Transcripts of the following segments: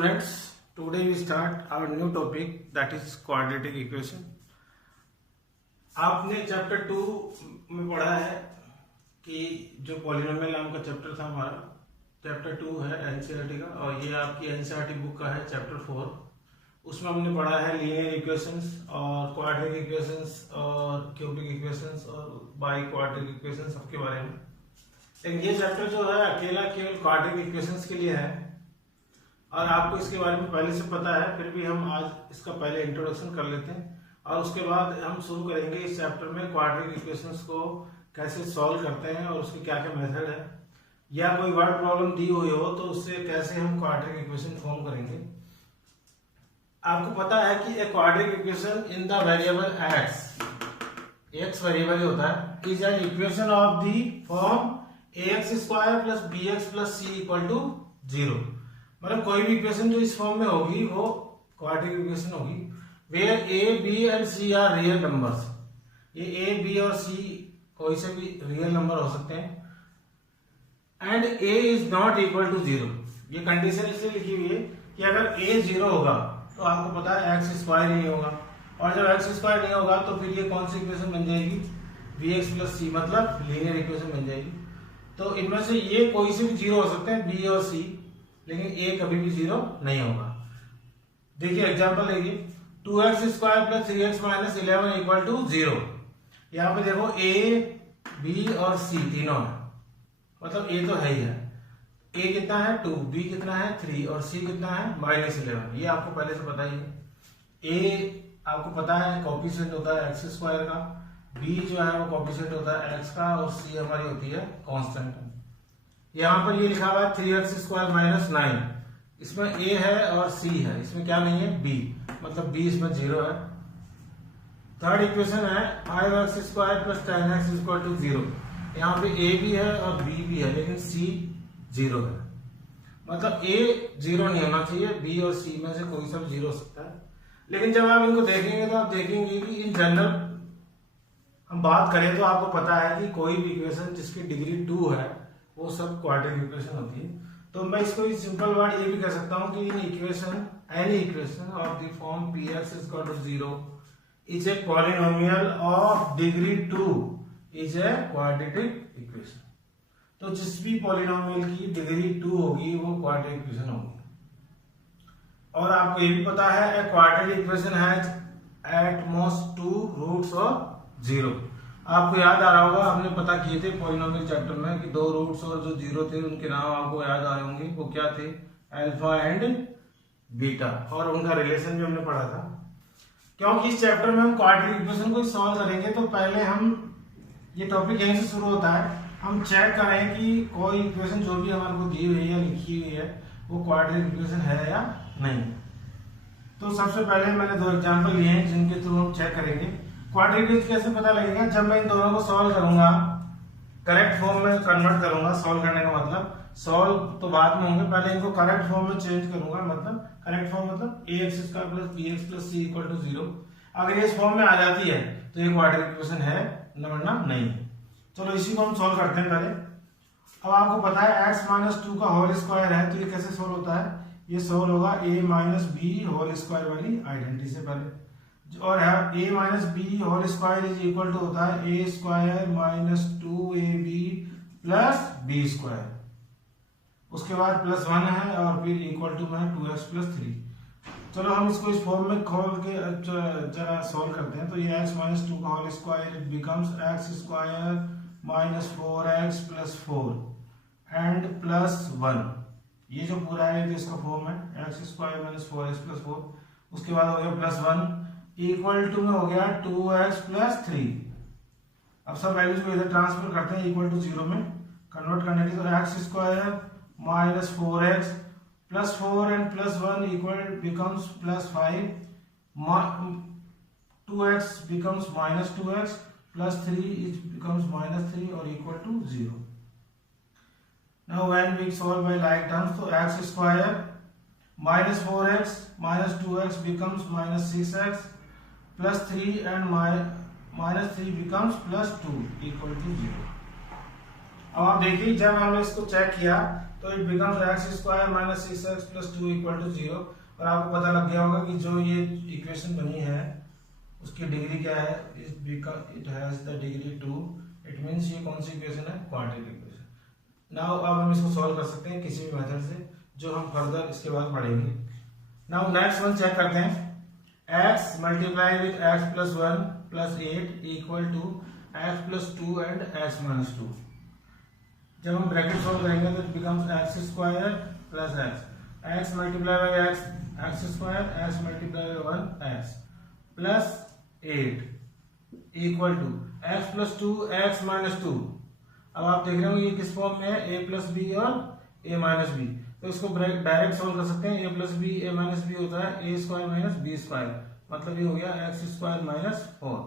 Students, today we start our new topic, that is quadratic equation. आपने chapter 2 में पढ़ा है कि जो पॉलिनोमियल नाम का चैप्टर था हमारा, चैप्टर 2 है एनसीईआरटी का, और ये आपकी एनसीईआरटी बुक का है चैप्टर 4। उसमें हमने पढ़ा है लीनियर इक्वेशंस और क्वाड्रेटिक इक्वेशंस और क्यूबिक इक्वेशंस और बाई क्वाड्रेटिक इक्वेशंस सबके बारे में। लेकिन ये चैप्टर जो है अकेला केवल क्वाड्रेटिक इक्वेशंस के लिए है और आपको इसके बारे में पहले से पता है, फिर भी हम आज इसका पहले इंट्रोडक्शन कर लेते हैं और उसके बाद हम शुरू करेंगे इस चैप्टर में क्वाड्रेटिक इक्वेशंस को कैसे सॉल्व करते हैं और उसके क्या क्या मेथड है, या कोई वर्ड प्रॉब्लम दी हुई हो तो उससे कैसे हम क्वाड्रेटिक इक्वेशन फॉर्म करेंगे। आपको पता है कि एक quadratic equation in the variable x variable होता है, is an equation of the form ax square plus bx plus c equal to 0। मतलब कोई भी इक्वेशन जो इस फॉर्म में होगी वो क्वाड्रेटिक इक्वेशन होगी, where a b and c are real numbers. ये a b और c कोई से भी रियल नंबर हो सकते हैं, and a is not equal to 0। ये कंडीशन इसलिए लिखी हुई है कि अगर a 0 होगा तो आपको पता है x स्क्वायर नहीं होगा, और जब x स्क्वायर नहीं होगा तो फिर ये कौन सी इक्वेशन बन जाएगी, bx प्लस c, मतलब लीनियर इक्वेशन बन जाएगी। तो इनमें से ये कोई से भी 0 हो सकते हैं, b और c, लेकिन a कभी भी 0 नहीं होगा। देखिए एग्जांपल देखिए, 2x square plus 3x minus 11 equal to 0। यहाँ पे देखो a, b और c तीनों है, मतलब a तो है ही है। a कितना है 2, b कितना है 3 और c कितना है -11। ये आपको पहले से पता ही है। a आपको पता है कोफिशिएंट होता है एक्स स्क्वायर का, b जो है वो कोफिशिएंट होता है x का, और c हमारी होती है कांस्टेंट। यहाँ पर ये लिखा हुआ है 3x स्क्वायर माइनस 9, इसमें a है और c है, इसमें क्या नहीं है b, मतलब b इसमें 0 है। थर्ड इक्वेशन है 5x square plus 10x equal to 0। यहाँ पे a भी है और b भी है, लेकिन c 0 है, मतलब a 0 नहीं होना चाहिए, b और c में से कोई सा भी 0 हो सकता है। लेकिन जब आप इनको देखेंगे तो आप देखेंगे कि इन जनरल हम बात करें तो आपको पता है कि कोई भी इक्वेशन जिसकी डिग्री 2 है वो सब क्वाड्रेटिक इक्वेशन होती है। तो मैं इसको सिंपल वर्ड ये भी कह सकता हूं कि in equation any equation of the form px is equal to 0 is a polynomial of degree 2 is a quadratic equation। तो जिस भी पॉलिनोमियल की डिग्री 2 होगी वो क्वाड्रेटिक इक्वेशन होगी। और आपको ये भी पता है a quadratic equation has at most 2 roots of 0। आपको याद आ रहा होगा, हमने पता किए थे पॉलिनोमियल चैप्टर में कि 2 रूट्स और जो 0 थे उनके नाम आपको याद आ रहे होंगे, वो क्या थे, अल्फा एंड बीटा, और उनका रिलेशन भी हमने पढ़ा था। क्योंकि इस चैप्टर में हम क्वाड्रेटिक इक्वेशन को सॉल्व करेंगे तो पहले हम, ये टॉपिक यहीं से शुरू होता है, हम चेक करें कि कोई इक्वेशन जो भी हमारे को दी हुई है या लिखी हुई है वो क्वाड्रेटिक इक्वेशन है या नहीं। तो सबसे पहले मैंने 2 एग्जाम्पल लिए हैं जिनके थ्रू हम चेक करेंगे क्वाड्रेटिक कैसे पता लगेगा। जब मैं इन दोनों को सॉल्व करूंगा, करेक्ट फॉर्म में कन्वर्ट करूंगा, सॉल्व करने का मतलब, सॉल्व तो बाद में होंगे, पहले इनको करेक्ट फॉर्म में चेंज करूंगा। मतलब करेक्ट फॉर्म मतलब ax square plus bx plus c equal to 0। अगर ये इस फॉर्म में आ जाती है तो ये क्वाड्रेटिक इक्वेशन है, वरना नहीं। चलो इसी को हम सॉल्व करते हैं पहले। अब आपको पता है x माइनस 2 का होल स्क्वायर है, तो ये कैसे सॉल्व होता है, ये सॉल्व होगा a minus b whole square वाली आइडेंटिटी से पहले, और है a minus b whole square is equal to होता है a square minus 2ab plus b square. उसके बाद प्लस 1 है और फिर इक्वल टू में 2x प्लस 3। चलो हम इसको इस फॉर्म में खोल के जरा सॉल्व करते हैं। तो ये x माइनस 2 का whole square it becomes x square minus 4x plus 4 and plus 1। ये जो पूरा है तो इसका फॉर्म है x square minus 4x plus 4। उसके बाद हो गया प्लस 1 इक्वल टू में हो गया 2x प्लस 3। अब सब वैल्यूज को इधर ट्रांसफर करते हैं इक्वल टू 0 में कन्वर्ट करने के लिए। तो x square minus 4x plus 4 and plus 1 equal becomes plus 5, 2x becomes minus 2x plus 3 is becomes minus 3 और equal to 0। Now when we solve by like terms, तो x square minus 4x minus 2x becomes minus 6x plus 3 and minus 3 becomes plus 2 equal to 0। अब आप देखिए जब हमने इसको check किया तो it becomes x square minus 6x plus 2 equal to 0। और आपको पता लग गया होगा कि जो ये इक्वेशन बनी है उसकी डिग्री क्या है, it has the degree 2। It means ये कौन सी इक्वेशन है, क्वाड्रेटिक इक्वेशन। नाउ अब हम इसको सॉल्व कर सकते हैं किसी भी मेथड से, जो हम फर्दर इसके बाद पढ़ेंगे। नाउ नेक्स्ट वन चेक करते हैं, x multiply with x plus 1 plus 8 equal to x plus 2 and x minus 2। जब हम ब्रैकेट सॉल्व करेंगे तो it becomes x square plus x multiply by x square x multiply by 1 x plus 8 equal to x plus 2 x minus 2। अब आप देख रहे हो ये किस फॉर्म में है, ए प्लस बी और ए माइनस बी। तो इसको डायरेक्ट सॉल्व कर सकते हैं, ए प्लस बी ए माइनस बी होता है ए स्क्वायर माइनस बी स्क्वायर, मतलब ये हो गया एक्स स्क्वायर माइनस 4।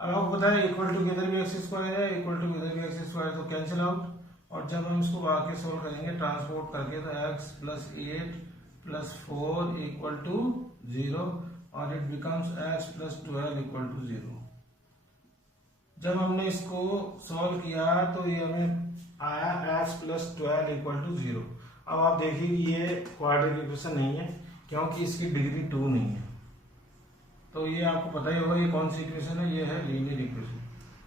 अब आपको पता है इक्वल टू किधर भी एक्स स्क्वायर है, इक्वल टू किधर भी एक्स स्क्वायर, तो कैंसिल आउट। और जब हम इसको आके सोल्व करेंगे ट्रांसपोर्ट करके तो x plus 8 plus 4 equal to 0 और it becomes x plus 12 equal to 0। जब हमने इसको सॉल्व किया तो ये हमें आया एक्स प्लस 12 इक्वल टू 0। अब आप देखिए कि ये क्वाड्रेटिक इक्वेशन नहीं है क्योंकि इसकी डिग्री 2 नहीं है। तो ये आपको पता ही होगा ये कौन सी इक्वेशन है, ये है लीनियर इक्वेशन।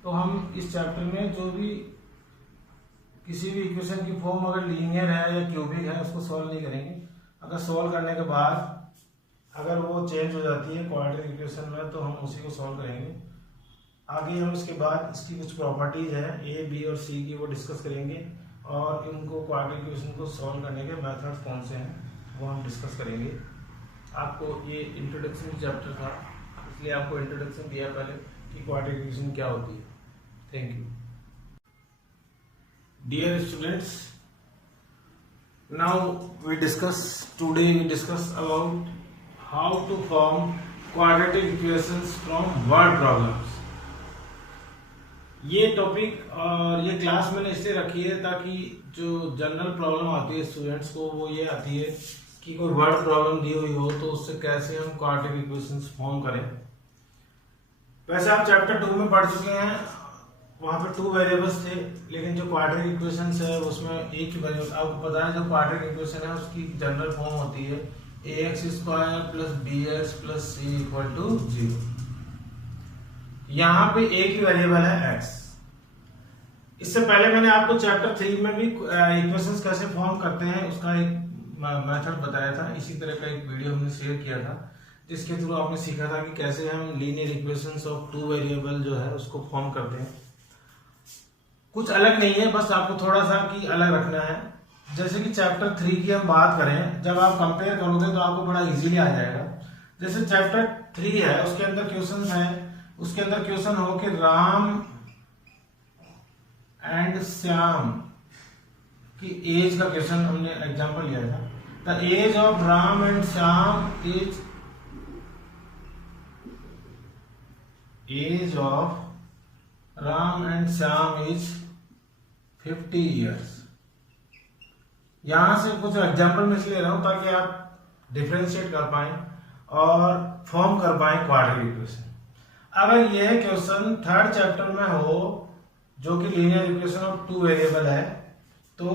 तो हम इस चैप्टर में जो भी किसी भी इक्वेशन की फॉर्म अगर लीनियर है या क्यूबिक है उसको सॉल्व नहीं करेंगे। अगर सॉल्व करने के बाद अगर वो चेंज हो जाती है क्वाड्रेटिक इक्वेशन में तो हम उसी को सॉल्व करेंगे। आगे हम इसके बाद इसकी कुछ प्रॉपर्टीज है ए बी और सी की, वो डिस्कस करेंगे और इनको क्वाड्रेटिक इक्वेशन को सॉल्व करने के मेथड्स कौन से हैं वो हम डिस्कस करेंगे। आपको ये इंट्रोडक्शन चैप्टर था इसलिए आपको इंट्रोडक्शन दिया पहले कि क्वाड्रेटिक इक्वेशन क्या होती है। Thank you dear students. Now we discuss about how to form quadratic equations from word problems. ये टॉपिक और ये क्लास मैंने इसलिए रखी है ताकि जो जनरल प्रॉब्लम आती है स्टूडेंट्स को वो ये आती है कि कोई वर्ड प्रॉब्लम दी हुई हो तो उससे कैसे हम क्वाड्रेटिक इक्वेशंस फॉर्म करें। वैसे आप चैप्टर 2 में पढ़ चुके हैं, वहां पे 2 वेरिएबल्स थे, लेकिन जो क्वाड्रेटिक इक्वेशंस है उसमें एक ही वेरिएबल। आपको पता है जो क्वाड्रेटिक इक्वेशन है उसकी जनरल फॉर्म होती है ax square plus bx plus c equal to 0। यहाँ पे एक ही वेरिएबल है x। इससे पहले मैंने आपको चैप्टर 3 में भी इक्वेशंस कैसे फॉर्म करते हैं उसका एक मेथड बताया था। इसी तरह का एक वीडियो हमने शेयर किया था जिसके थ्रू आपने सीखा था कि कैसे हम लीनियर इक्वेशंस ऑफ 2 वेरिएबल जो है उसको फॉर्म करते हैं। कुछ अलग नहीं है, बस आपको थोड़ा सा कि अलग रखना है। जैसे कि चैप्टर 3 की हम बात करें, जब आप कंपेयर करोगे तो आपको बड़ा इजीली आ जाएगा। जैसे चैप्टर 3 है उसके अंदर क्वेश्चन है, उसके अंदर क्वेश्चन हो कि राम एंड श्याम की एज का क्वेश्चन हमने एग्जांपल लिया था। The age of Ram and Shyam is age of Ram and Shyam is 50 years। यहां से कुछ एग्जांपल में इसलिए ले रहा हूं ताकि आप डिफरेंशिएट कर पाए और फॉर्म कर पाए क्वाड्रेटिक इक्वेशन। अगर यह क्वेश्चन 3rd चैप्टर में हो जो कि लीनियर इक्वेशन ऑफ 2 वेरिएबल है तो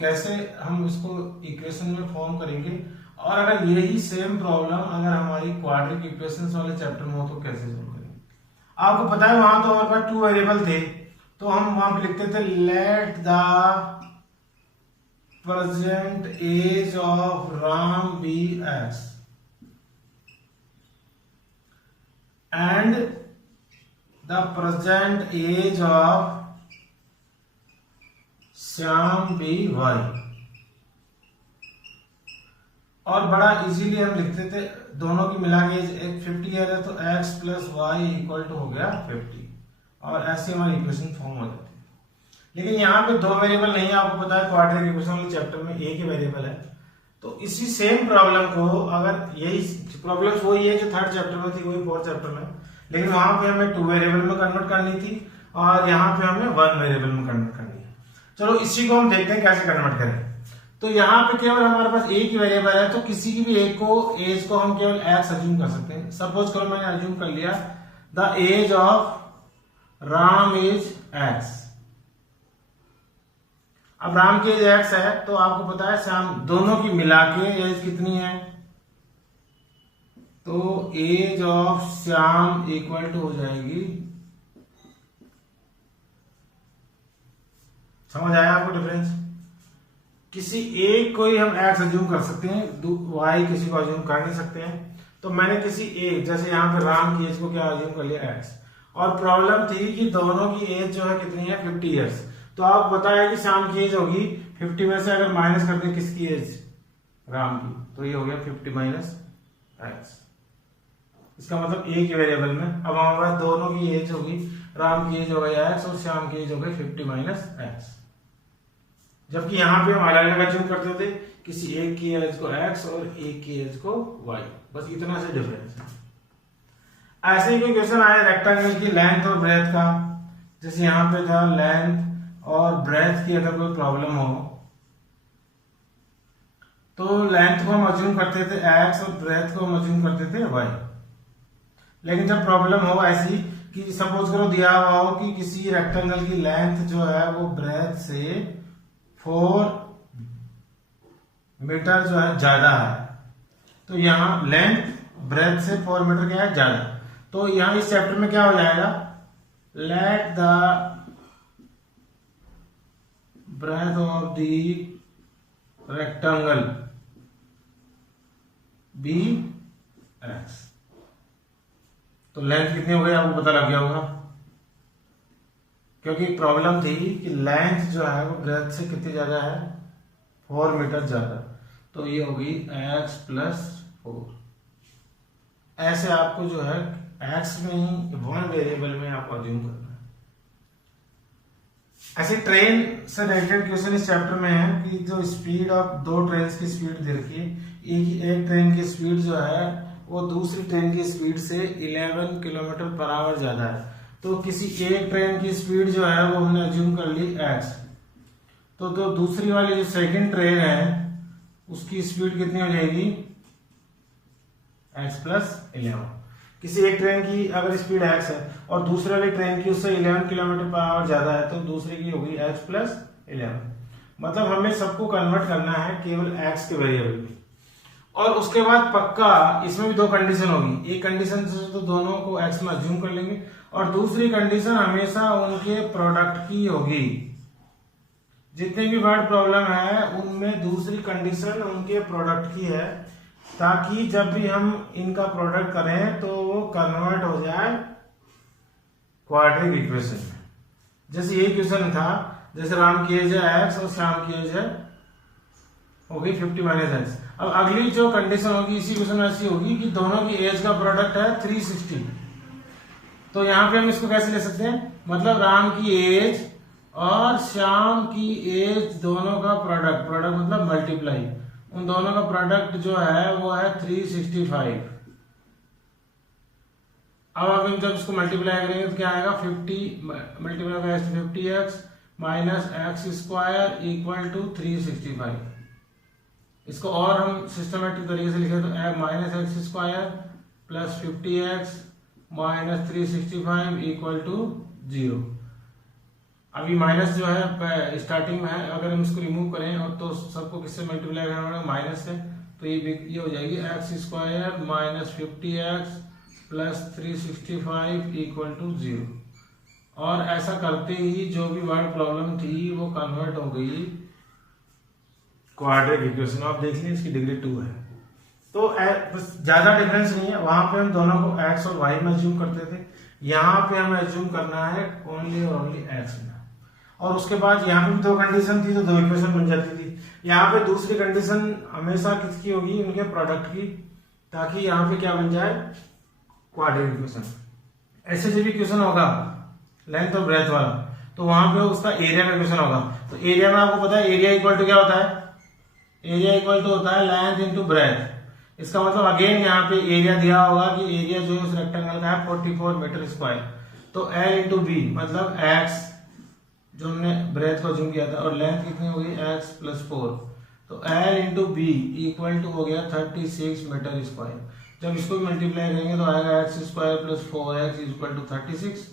कैसे हम इसको इक्वेशन में फॉर्म करेंगे, और अगर यही सेम प्रॉब्लम अगर हमारी क्वाड्रेटिक इक्वेशंस वाले चैप्टर में हो तो कैसे सोल्व करेंगे। आपको पता है वहां तो हमारे पास 2 वेरिएबल थे तो हम वहां पे लिखते थे let the present age of Ram be x and the present age of Shyam be y. और बड़ा इजीली हम लिखते थे दोनों की मिला के 50 है तो x plus y equal to हो गया 50 और ऐसे हमारी इक्वेशन फॉर्म हो जाती है। लेकिन यहाँ पे 2 वेरिएबल नहीं है, आपको पता है क्वाड्रेटिक इक्वेशन वाले चैप्टर में एक ही वेरिएबल है। तो इसी सेम प्रॉब्लम को अगर यही प्रॉब्लम वही है जो 3rd चैप्टर में थी वही 4th चैप्टर में, लेकिन वहां पे हमें 2 वेरिएबल में कन्वर्ट करनी थी और यहाँ पे हमें 1 वेरिएबल में कन्वर्ट करनी है। चलो इसी को हम देखते हैं कैसे कन्वर्ट करें। तो यहाँ पे केवल हमारे पास एक ही वेरिएबल है तो किसी की भी एक को एज को हम केवल x अज्यूम कर सकते हैं। सपोज करो मैंने अज्यूम कर लिया the age of Ram is x। अब राम की एज एक्स है तो आपको पता है श्याम दोनों की मिला के एज कितनी है, तो age of Shyam equal to हो जाएगी, समझ आया आपको डिफरेंस? किसी एक को ही हम एक्स अज्यूम कर सकते हैं, वाई किसी को अज्यूम कर नहीं सकते हैं। तो मैंने किसी एक, जैसे यहाँ पे राम की एज को क्या अज्यूम कर लिया एक्स, और प्रॉब्लम थी कि दोनों की एज जो है कितनी है 50 इयर्स। तो आप बताया कि श्याम की एज होगी 50 में से अगर माइनस कर दें किसकी एज, राम की, तो ये हो गया 50 माइनस एक्स। इसका मतलब एक ही वेरिएबल में अब हमारे पास दोनों की एज होगी, राम की एज हो गई एक्स और श्याम की एज हो गई 50 माइनस एक्स। जबकि यहां पे हम अलग अलग अज्यूम करते थे, किसी एक की एज को एक्स और एक की एज को वाई, बस इतना से डिफरेंस है। ऐसे ही कोई क्वेश्चन आया रेक्टेंगल की लेंथ और ब्रेथ का, जैसे यहां पे था लेंथ और ब्रेथ की अगर कोई प्रॉब्लम हो तो लेंथ को हम अज्यूम करते थे एक्स और ब्रेथ को हम अज्यूम करते थे वाई। लेकिन जब प्रॉब्लम हो ऐसी कि सपोज करो दिया हुआ हो कि किसी रेक्टेंगल की लेंथ जो है वो ब्रेथ से 4 मीटर जो है ज्यादा है, तो यहाँ लेंथ ब्रेथ से 4 मीटर क्या है ज्यादा, तो यहाँ इस चैप्टर में क्या हो जाएगा, let the breadth of the rectangle be x. तो लेंथ कितनी हो गई आपको पता लग गया होगा, क्योंकि प्रॉब्लम थी कि लेंथ जो है वो ब्रेथ से कितनी ज्यादा है 4 मीटर ज्यादा, तो ये होगी x प्लस 4। ऐसे आपको जो है x में ही वन वेरिएबल में आपको अज्यूम करना है। ऐसे ट्रेन से रिलेटेड क्वेश्चन इस चैप्टर में है कि जो स्पीड ऑफ दो ट्रेन की स्पीड दे रखी है, एक ट्रेन की स्पीड जो है वो दूसरी ट्रेन की स्पीड से 11 किलोमीटर पर आवर ज्यादा है, तो किसी एक ट्रेन की स्पीड जो है वो हमने अज्यूम कर ली x, तो दूसरी वाली जो सेकंड ट्रेन है उसकी स्पीड कितनी हो जाएगी x प्लस 11। किसी एक ट्रेन की अगर स्पीड x है और दूसरी वाली ट्रेन की उससे 11 किलोमीटर पर आवर ज्यादा है, तो दूसरी की होगी x प्लस 11। मतलब हमें सबको कन्वर्ट करना है केवल x के वेरिएबल में। और उसके बाद पक्का इसमें भी दो कंडीशन होगी, एक कंडीशन से तो दोनों को x में अज्यूम कर लेंगे, और दूसरी कंडीशन हमेशा उनके प्रोडक्ट की होगी। जितने भी वर्ड प्रॉब्लम है उनमें दूसरी कंडीशन उनके प्रोडक्ट की है, ताकि जब भी हम इनका प्रोडक्ट करें तो वो कन्वर्ट हो जाए क्वाड्रेटिक इक्वेशन में। जैसे ये क्वेश्चन था, जैसे राम की एज है x और श्याम की एज है हो गई 50 माइनस एक्स। अब अगली जो कंडीशन होगी इसी क्वेश्चन में ऐसी होगी कि दोनों की एज का प्रोडक्ट है 360, तो यहाँ पे हम इसको कैसे ले सकते हैं, मतलब राम की एज और श्याम की एज दोनों का प्रोडक्ट मतलब मल्टीप्लाई, उन दोनों का प्रोडक्ट जो है वो है 365। अब हम जब इसको मल्टीप्लाई करेंगे तो क्या आएगा, 50 multiply 50x minus x square equal to 365। इसको और हम सिस्टमेटिक तरीके से लिखे तो minus x square plus 50x minus 365 equal to 0। अभी माइनस जो है स्टार्टिंग में है, अगर हम इसको रिमूव करें और तो सबको किससे मल्टीप्लाई करना पड़ेगा, माइनस से, तो ये हो जाएगी x square minus 50x plus 365 equal to 0। और ऐसा करते ही जो भी वर्ड प्रॉब्लम थी वो कन्वर्ट हो गई क्वाड्रेटिक इक्वेशन। आप देख लीजिए इसकी डिग्री 2 है, तो बस ज्यादा डिफरेंस नहीं है। वहां पे हम दोनों को x और y में अज्यूम करते थे, यहाँ पे हमें अज्यूम करना है ओनली और ओनली x में। और उसके बाद यहाँ पे भी दो कंडीशन थी तो दो इक्वेशन बन जाती थी। यहाँ पे दूसरी कंडीशन हमेशा किसकी होगी, उनके प्रोडक्ट की, ताकि यहाँ पे क्या बन जाए क्वाड्रेटिक इक्वेशन। ऐसे जो भी क्वेश्चन होगा लेंथ और ब्रेथ वाला, तो वहां पे उसका एरिया का क्वेश्चन होगा। तो एरिया में आपको पता है एरिया इक्वल टू क्या होता है, एरिया इक्वल टू होता है लेंथ इंटू ब्रेथ। इसका मतलब अगेन यहाँ पे एरिया दिया होगा कि एरिया जो है उस रेक्टेंगल का है 44 मीटर स्क्वायर, तो L इंटू बी मतलब x जो हमने ब्रेथ को अज्यूम किया था, और लेंथ कितनी हो गई x प्लस 4, तो L into b equal to हो गया 36 मीटर स्क्वायर। जब इसको मल्टीप्लाई करेंगे तो आएगा x square plus 4x equal to 36,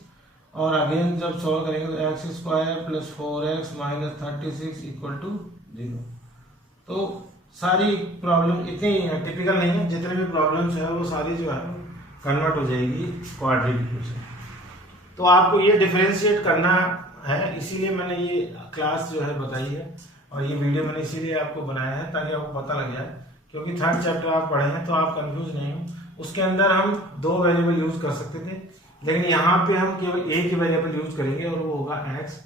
और अगेन जब सॉल्व करेंगे तो x square plus 4x minus 36 equal to 0। तो सारी प्रॉब्लम इतनी टिपिकल नहीं है, जितने भी प्रॉब्लम्स है वो सारी जो है कन्वर्ट हो जाएगी क्वाड्रेटिक इक्वेशन। तो आपको ये डिफरेंशिएट करना है, इसीलिए मैंने ये क्लास जो है बताई है और ये वीडियो मैंने इसीलिए आपको बनाया है ताकि आपको पता लग जाए, क्योंकि थर्ड चैप्टर आप पढ़े हैं तो आप कंफ्यूज नहीं हो। उसके अंदर हम 2 वेरिएबल यूज कर सकते थे, लेकिन यहाँ पे हम केवल एक ही वेरिएबल यूज करेंगे और वो होगा x।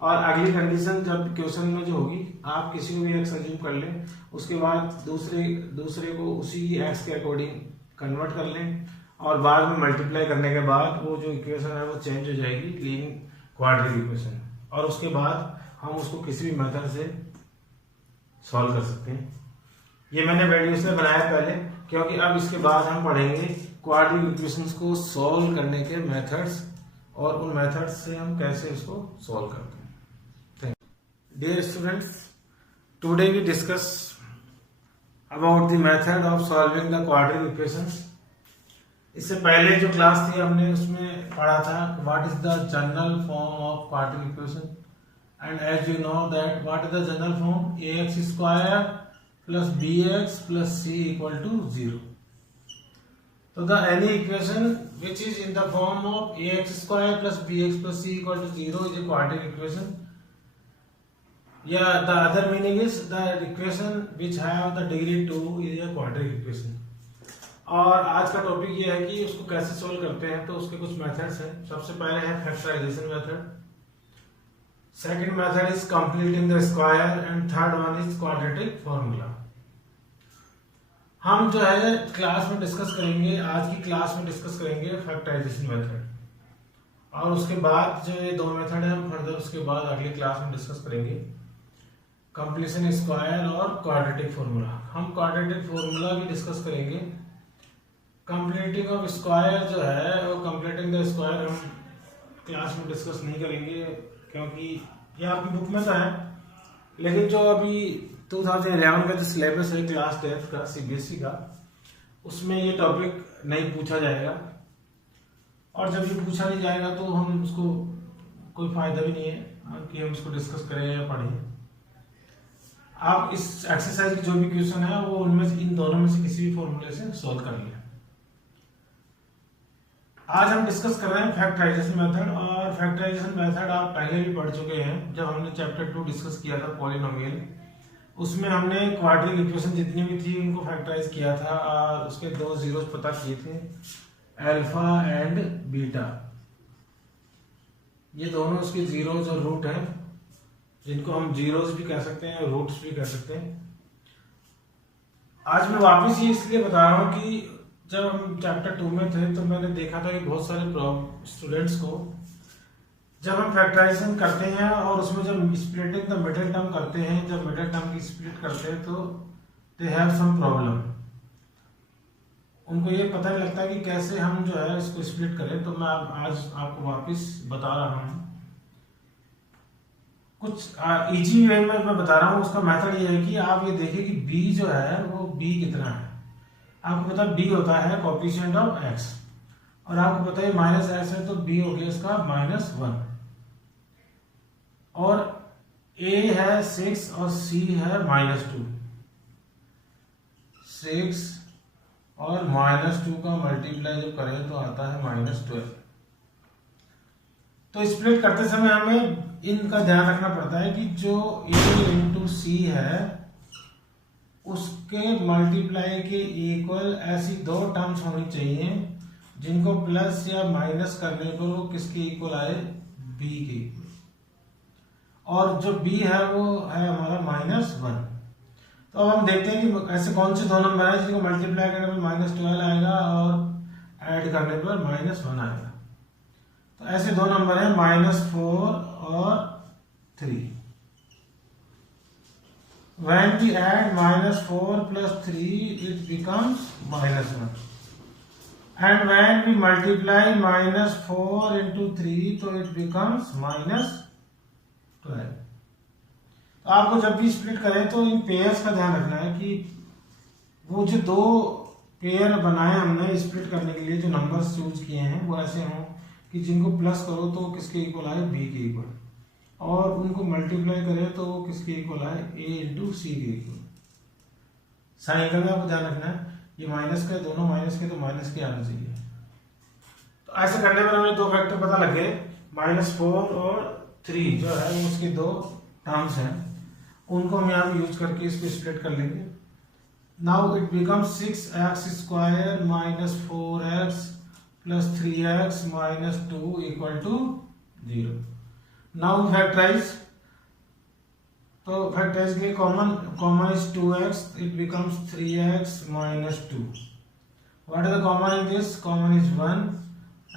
और अगली कंडीशन जब क्वेश्चन में जो होगी, आप किसी को भी x अज्यूम कर लें, उसके बाद दूसरे को उसी x के अकॉर्डिंग कन्वर्ट कर लें और बाद में मल्टीप्लाई करने के बाद वो जो इक्वेशन है वो चेंज हो जाएगी लीनियर क्वाड्रेटिक इक्वेशन, और उसके बाद हम उसको किसी भी मेथड से सॉल्व कर सकते हैं। ये मैंने वीडियो से बनाया पहले, क्योंकि अब इसके बाद हम पढ़ेंगे क्वाड्रेटिक इक्वेशंस को सॉल्व करने के मेथड्स और उन मेथड्स से हम कैसे इसको सॉल्व करते हैं। Thank you dear students, today we discuss about the method of solving the quadratic equations. इससे पहले जो क्लास थी हमने उसमें पढ़ा था what is the general form of quadratic equation, and as you know that what is the general form, ax square plus bx plus c equal to 0। तो the any equation which is in the form of ax square plus bx plus c equal to 0 is a quadratic equation. Yeah, the other meaning is the equation which have the degree 2 is a quadratic equation. और आज का topic ये है कि उसको कैसे solve करते हैं। तो उसके कुछ मेथड्स हैं। सबसे पहले है factorisation method, second method is completing the square and third one is quadratic formula. हम जो है क्लास में डिस्कस करेंगे, आज की क्लास में डिस्कस करेंगे फैक्टराइजेशन मेथड, और उसके बाद जो ये 2 मेथड है हम फर्दर उसके बाद अगली क्लास में डिस्कस करेंगे कंप्लीशन स्क्वायर और क्वाड्रेटिक फॉर्मूला। हम क्वाड्रेटिक फॉर्मूला भी डिस्कस करेंगे। कंप्लीटिंग ऑफ स्क्वायर जो है वो कंप्लीटिंग द स्क्वायर हम क्लास में डिस्कस नहीं करेंगे, क्योंकि ये आपकी बुक में तो है, लेकिन जो अभी 2011 का जो सिलेबस है क्लास 10th का सीबीएसई का, उसमें ये टॉपिक नहीं पूछा जाएगा, और जब ये पूछा नहीं जाएगा तो हम उसको कोई फायदा भी नहीं है कि हम इसको डिस्कस करें या पढ़ें। आप इस एक्सरसाइज की जो भी क्वेश्चन है वो उनमें से इन दोनों में से किसी भी फॉर्मूले से सॉल्व कर लिया। आज हम डिस्कस कर रहे हैं फैक्टराइजेशन मेथड, और फैक्टराइजेशन मेथड आप पहले भी पढ़ चुके हैं। जब हमने चैप्टर 2 डिस्कस किया था पॉलिनोमियल, उसमें हमने क्वाड्रेटिक इक्वेशन जितनी भी थी उनको फैक्टराइज किया था और उसके 2 जीरोस पता किए थे, अल्फा एंड बीटा। ये दोनों उसके जीरोस और रूट हैं, जिनको हम जीरोस भी कह सकते हैं और रूट्स भी कह सकते हैं। आज मैं वापस ये इसलिए बता रहा हूँ कि जब हम चैप्टर 2 में थे तो मैंने देखा था कि बहुत सारे स्टूडेंट्स को जब हम फैक्टराइजेशन करते हैं और उसमें जब स्प्लिटिंग द मिडिल टर्म करते हैं, जब मिडिल टर्म की स्प्लिट करते हैं तो दे हैव सम प्रॉब्लम। उनको ये पता नहीं लगता कि कैसे हम जो है इसको स्प्लिट करें। तो मैं आज आपको वापस बता रहा हूँ कुछ इजी वे में मैं बता रहा हूँ। उसका मेथड ये है कि आप ये देखिए कि b जो है वो b कितना है। आपको पता है b होता है कोएफिशिएंट ऑफ x, और आपको पता है माइनस x है तो b हो गया इसका -1, और a है 6 और c है -2। 6 और -2 का मल्टीप्लाई जब करें तो आता है -12। तो स्प्लिट करते समय हमें इनका ध्यान रखना पड़ता है कि जो a इंटू सी है उसके मल्टीप्लाई के इक्वल ऐसी 2 टर्म्स होनी चाहिए जिनको प्लस या माइनस करने पर वो किसके इक्वल आए, b के इक्वल। और जो b है वो है हमारा -1। तो अब हम देखते हैं कि ऐसे कौन से 2 नंबर है जिनको मल्टीप्लाई करने पर -12 आएगा और ऐड करने पर -1 आएगा। तो ऐसे 2 नंबर हैं -4 और 3। When we add -4 plus 3, it becomes -1. And when we multiply -4 into 3, तो it becomes -12. तो आपको जब भी स्प्लिट करें तो इन पेयर्स का ध्यान रखना है कि वो जो 2 पेयर बनाए हमने स्प्लिट करने के लिए, जो नंबर्स चूज किए हैं वो ऐसे हों कि जिनको प्लस करो तो किसके इक्वल आए, बी के इक्वल, और उनको मल्टीप्लाई करें तो वो किसके इक्वल आए, ए इंटू सी के इक्वल। साइन का भी आपको ध्यान रखना है, ये माइनस का है, दोनों माइनस के, तो माइनस के आना चाहिए। तो ऐसे करने पर हमें दो फैक्टर पता लग गए, -4 और 3 जो है उसके दो टर्म्स हैं, उनको हम यहाँ पे यूज करके इसको स्प्लिट कर लेंगे। Now it becomes 6x² - 4x + 3x - 2 = 0। Now factorise, तो फैक्टराइज के लिए common is 2x, it becomes 3x - 2। What is the common in this, common is 1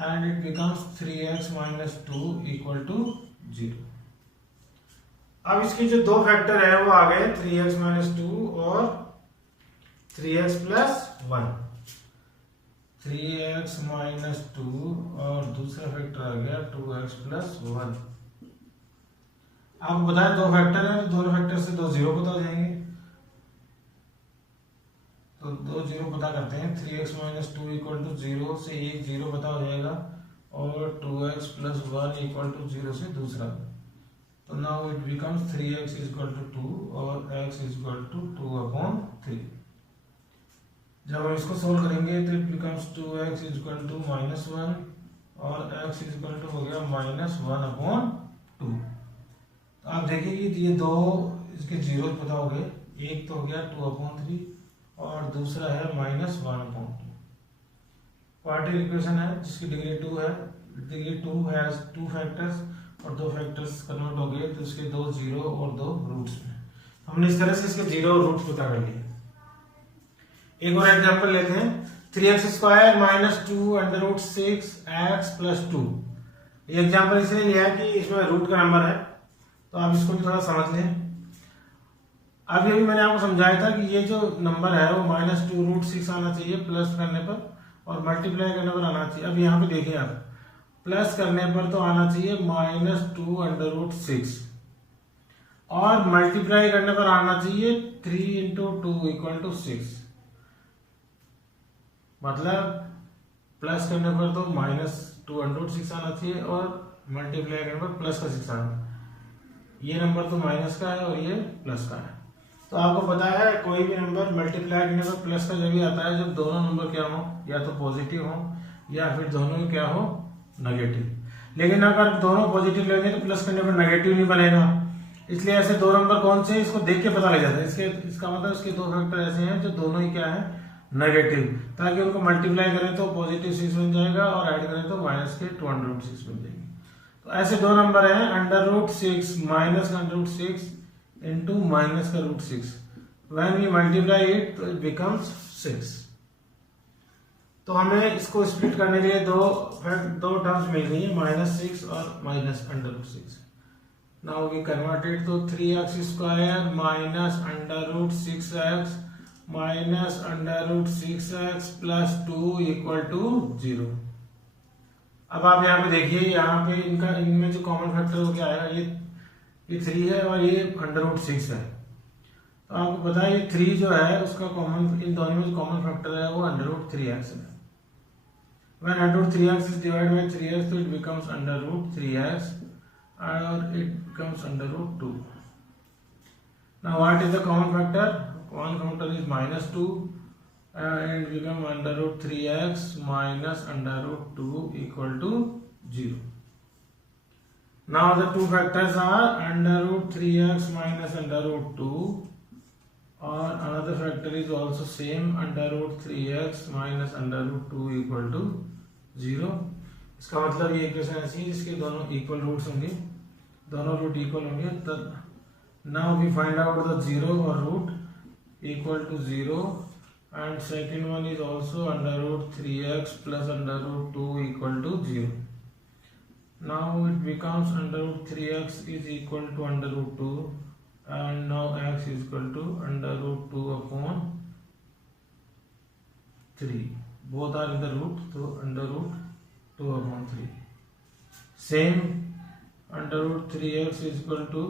and it becomes 3x - 2 = 0। अब इसके जो दो फैक्टर है वो आ गए 3x - 2 और 3x + 1। 3x - 2 और दूसरा फैक्टर आ गया 2x + 1। आपको बताया दो फैक्टर है, दोनों फैक्टर से दो जीरो पता हो जाएंगे, तो दो जीरो पता करते हैं। 3x - 2 = 0 से एक जीरो पता हो जाएगा, और 2x + 1 = 0 से दूसरा। तो नाउ इट बिकम्स 3x = 2 और x = 2/3। जब हम इसको सोल्व करेंगे तो इट बिकम्स 2x = -1 और x = हो गया -1/2। तो आप देखिए कि ये दो इसके जीरो पता हो गए, एक तो हो गया 2/3 और दूसरा है -1/2। क्वाड्रेटिक इक्वेशन है जिसकी डिग्री 2 है, डिग्री 2 हैज 2 फैक्टर्स और दो फैक्टर्स कन्वर्ट हो गए, तो इसके दो जीरो और दो रूट्स में। हमने इस तरह से इसके जीरो और रूट्स पता कर लिए। एक और एग्जांपल लेते हैं, 3x² - 2 √6x + 2। ये एग्जांपल इसलिए लिया है कि इसमें रूट का नंबर है, तो आप इसको भी थोड़ा समझ लें। अब ये भी मैंने आपको समझाया था कि ये जो नंबर है वो -2 √6 आना चाहिए प्लस करने पर, और मल्टीप्लाई करने पर आना चाहिए। अब यहाँ पे देखिए आप, प्लस करने पर तो आना चाहिए -2 √6 और मल्टीप्लाई करने पर आना चाहिए 3 × 2 = 6। मतलब प्लस करने पर तो -2 √6 आना चाहिए और मल्टीप्लाई करने पर प्लस का 6 आना। ये नंबर तो माइनस का है और ये प्लस का है। तो आपको पता है कोई भी नंबर मल्टीप्लाई करने पर प्लस का जब भी आता है जब दोनों नंबर क्या हो, या तो पॉजिटिव हो या फिर दोनों क्या हो, नेगेटिव। लेकिन अगर दोनों पॉजिटिव लेंगे तो प्लस करने पर नेगेटिव नहीं बनेगा, इसलिए ऐसे दो नंबर कौन से इसको देख के पता लग जाता है। इसका मतलब इसके दो फैक्टर ऐसे हैं जो दोनों ही क्या है, नेगेटिव, ताकि उनको मल्टीप्लाई करें तो पॉजिटिव 6 बन जाएगा और ऐड करें तो माइनस के 2 √ 6 बन जाएंगे। तो ऐसे दो नंबर हैं √6 -√6 into -√6। When we multiply it तो it becomes 6। तो हमें इसको स्प्लिट करने के लिए दो टर्म्स मिल रही है, -6 और -√6। Now we convert it to 3x² - √6x -√6x + 2 = 0। अब आप यहाँ पे देखिए, यहाँ पे इनमें जो कॉमन फैक्टर हो क्या आएगा, ये 3 है और ये √6 है। तो आपको पता है ये 3 जो है उसका कॉमन, इन दोनों में जो कॉमन फैक्टर है वो √3x है। When √3x is divided by 3x तो it becomes √3x और it becomes √2। Now what is the common factor? Common factor is -2 and become √3x -√2 = 0। Now the two factors are √3x -√2 or another factor is also same √3x -√2 = 0। इसका मतलब ये equation ऐसी है जिसके दोनों equal roots होंगे, दोनों रूट इक्वल होंगे। तब now we find out the zero और root equal to 0 and second one is also √3x + √2 = 0। Now it becomes √3x is equal to √2 and now x is equal to √2/3। Both are in the root, so √2/3। Same √3x is equal to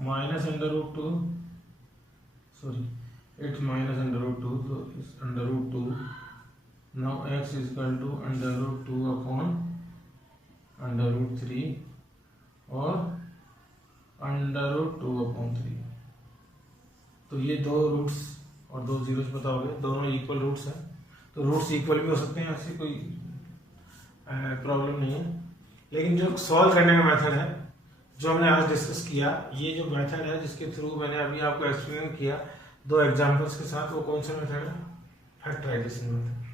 -√2, sorry it's -√2, so it's √2। Now x is equal to √2/3। √3 और √2/3। तो ये दो roots और दो zeros पता हो गए, दोनों इक्वल रूट्स हैं। तो रूट्स इक्वल भी हो सकते हैं, ऐसी कोई प्रॉब्लम नहीं है। लेकिन जो सॉल्व करने का मेथड है जो हमने आज डिस्कस किया, ये जो मेथड है जिसके थ्रू मैंने अभी आपको एक्सप्लेन किया 2 एग्जांपल्स के साथ, वो कौन सा मेथड है? Factorisation method.